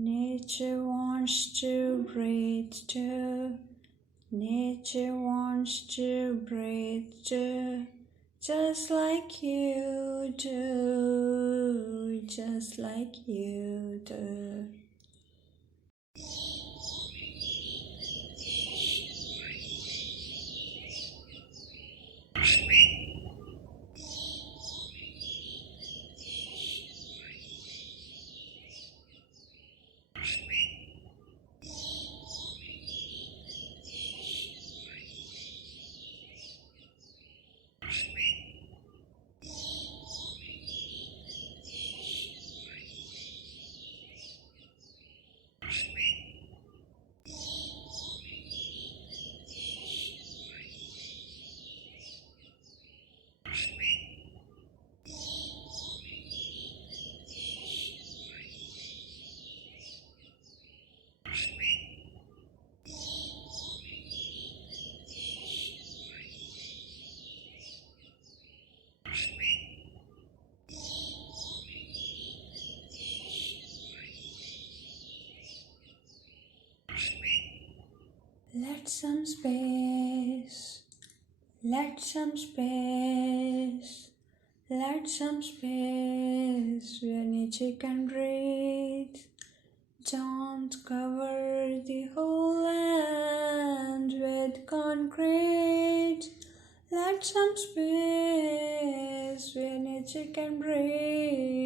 Nature wants to breathe too. Nature wants to breathe too. Just like you do. Just like you do. Let some space, let some space, let some space where nature can breathe. Don't cover the whole land with concrete. Let some space where nature can breathe.